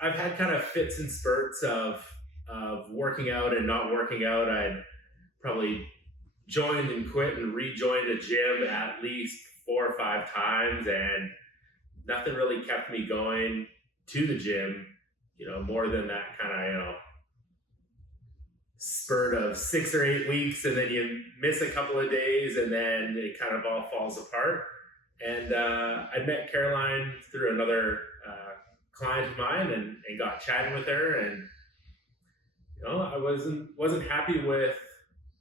I've had kind of fits and spurts of working out and not working out. I'd probably joined and quit and rejoined the gym at least 4 or 5 times, and nothing really kept me going to the gym, more than that kind of, spurt of 6 or 8 weeks, and then you miss a couple of days, and then it kind of all falls apart. And I met Caroline through another client of mine, and got chatting with her, and I wasn't happy with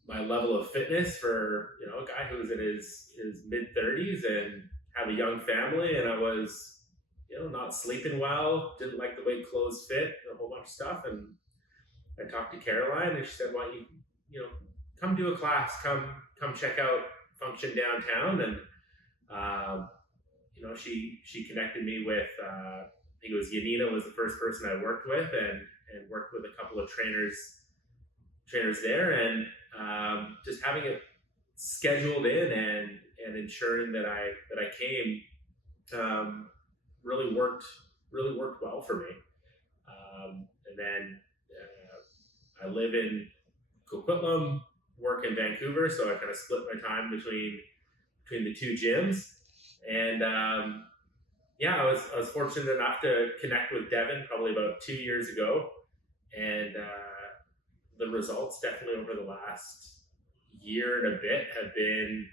my level of fitness for a guy who was in his mid 30s and have a young family, and I was not sleeping well, didn't like the way clothes fit, a whole bunch of stuff. And I talked to Caroline, and she said, "Why don't you come do a class, come check out Function downtown." And she connected me with I think it was Yanina was the first person I worked with, and worked with a couple of trainers there, and just having it scheduled in and ensuring that I came really worked well for me. And then I live in Coquitlam, work in Vancouver, so I kind of split my time between the two gyms. And I was fortunate enough to connect with Devin probably about 2 years ago, and the results definitely over the last year and a bit have been,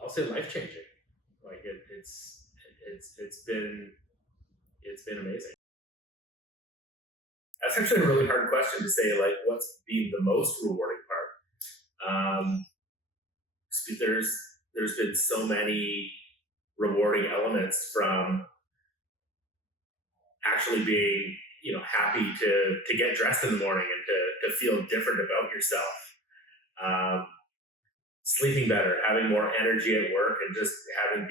I'll say, life changing. Like it's been amazing. That's actually a really hard question to say, like, what's been the most rewarding part. There's been so many rewarding elements, from actually being happy to get dressed in the morning and to feel different about yourself, sleeping better, having more energy at work, and just having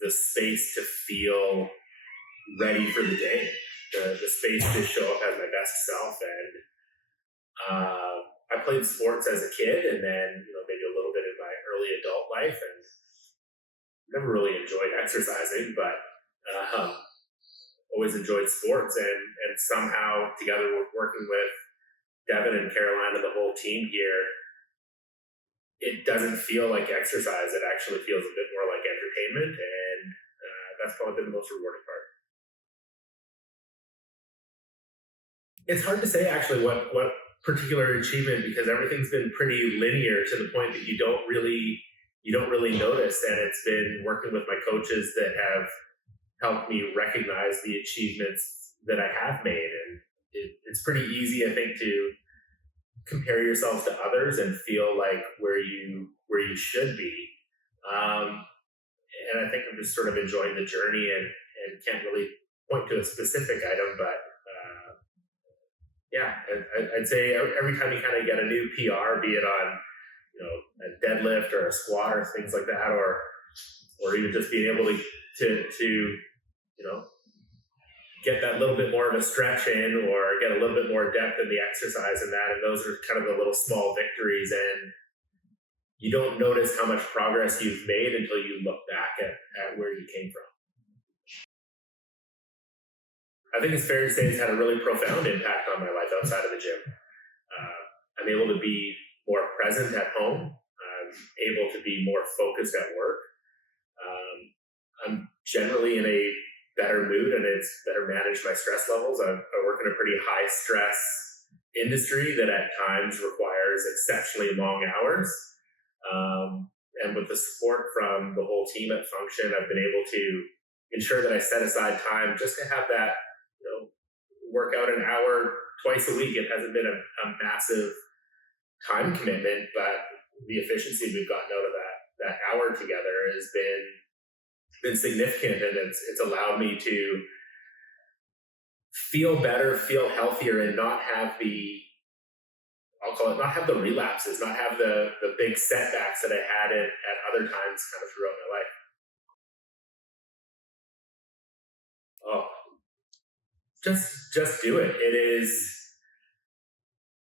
the space to feel ready for the day, the space to show up as my best self. And I played sports as a kid, and then maybe a little bit in my early adult life, and never really enjoyed exercising, but always enjoyed sports. And somehow, together with working with Devin and Caroline and the whole team here, it doesn't feel like exercise. It actually feels a bit more like entertainment, and that's probably been the most rewarding part. It's hard to say actually what particular achievement, because everything's been pretty linear to the point that you don't really notice. And it's been working with my coaches that have helped me recognize the achievements that I have made. And it's pretty easy, I think, to compare yourself to others and feel like where you should be. And I think I'm just sort of enjoying the journey, and can't really point to a specific item, but I'd say every time you kind of get a new PR, be it on a deadlift or a squat or things like that, or even just being able to get that little bit more of a stretch in, or get a little bit more depth in the exercise and that. And those are kind of the little small victories, and you don't notice how much progress you've made until you look back at where you came from. I think it's fair to say it's had a really profound impact on my life outside of the gym. I'm able to be more present at home. I'm able to be more focused at work. I'm generally in a better mood, and it's better manage my stress levels. I work in a pretty high stress industry that at times requires exceptionally long hours. And with the support from the whole team at Function, I've been able to ensure that I set aside time just to have that, work out an hour twice a week. It hasn't been a massive time commitment, but the efficiency we've gotten out of that hour together has been significant, and it's allowed me to feel better, feel healthier, and not have not have the relapses, not have the big setbacks that I had at other times kind of throughout my life. Just do it.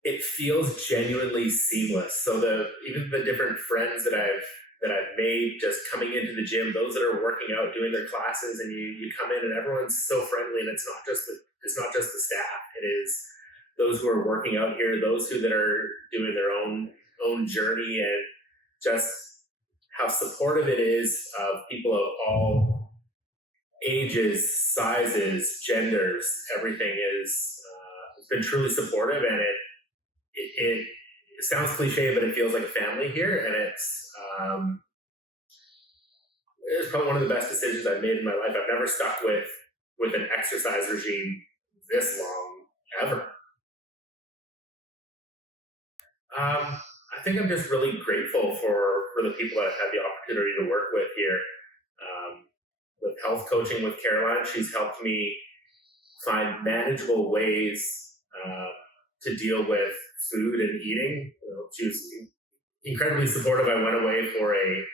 It feels genuinely seamless. So even the different friends that I've that I've made just coming into the gym, those that are working out, doing their classes, and you come in and everyone's so friendly, and it's not just the staff. It is those who are working out here, those who that are doing their own journey, and just how supportive it is of people of all ages, sizes, genders. Everything is it's been truly supportive, and it sounds cliche, but it feels like a family here, and it's probably one of the best decisions I've made in my life. I've never stuck with an exercise regime this long ever. I think I'm just really grateful for the people I've had the opportunity to work with here. With health coaching with Caroline, she's helped me find manageable ways to deal with food and eating. She was incredibly supportive. I went away for a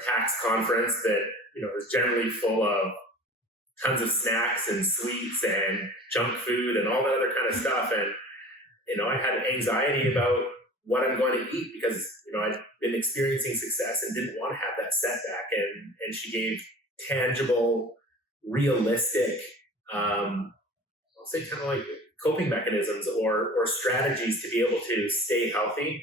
tax conference that is generally full of tons of snacks and sweets and junk food and all that other kind of stuff. And I had anxiety about what I'm going to eat because I'd been experiencing success and didn't want to have that setback. And she gave tangible, realistic, I'll say kind of like coping mechanisms or strategies to be able to stay healthy.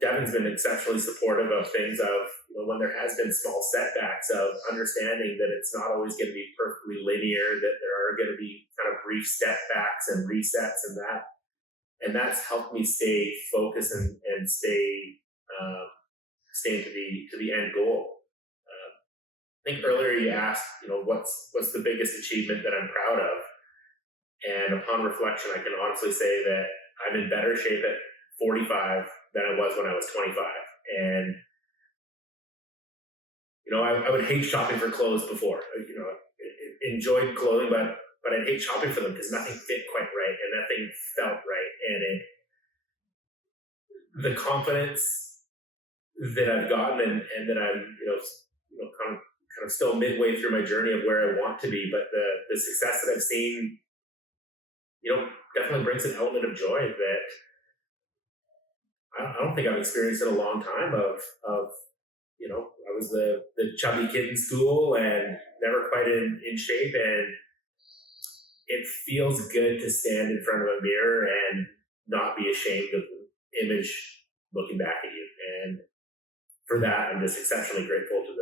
Devin's been exceptionally supportive of things of when there has been small setbacks, of understanding that it's not always going to be perfectly linear, that there are going to be kind of brief step backs and resets, and that's helped me stay focused and stay to the end goal. I think earlier you asked, what's the biggest achievement that I'm proud of? And upon reflection, I can honestly say that I'm in better shape at 45 than I was when I was 25. And, I would hate shopping for clothes before. Enjoyed clothing, but I'd hate shopping for them because nothing fit quite right and nothing felt right. And the confidence that I've gotten and that I'm, kind of still midway through my journey of where I want to be, but the success that I've seen, definitely brings an element of joy that I don't think I've experienced in a long time of I was the chubby kid in school and never quite in shape, and it feels good to stand in front of a mirror and not be ashamed of the image looking back at you. And for that, I'm just exceptionally grateful to